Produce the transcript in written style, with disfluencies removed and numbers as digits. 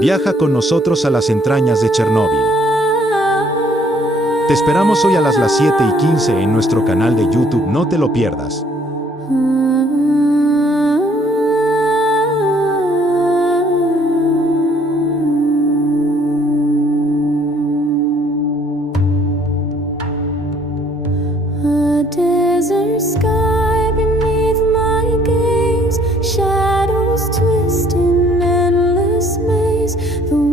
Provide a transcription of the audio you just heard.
Viaja con nosotros a las entrañas de Chernóbil. Te esperamos hoy a las 7:15 en nuestro canal de YouTube, no te lo pierdas. A desert sky beneath my gaze, shadows twist in endless maze. The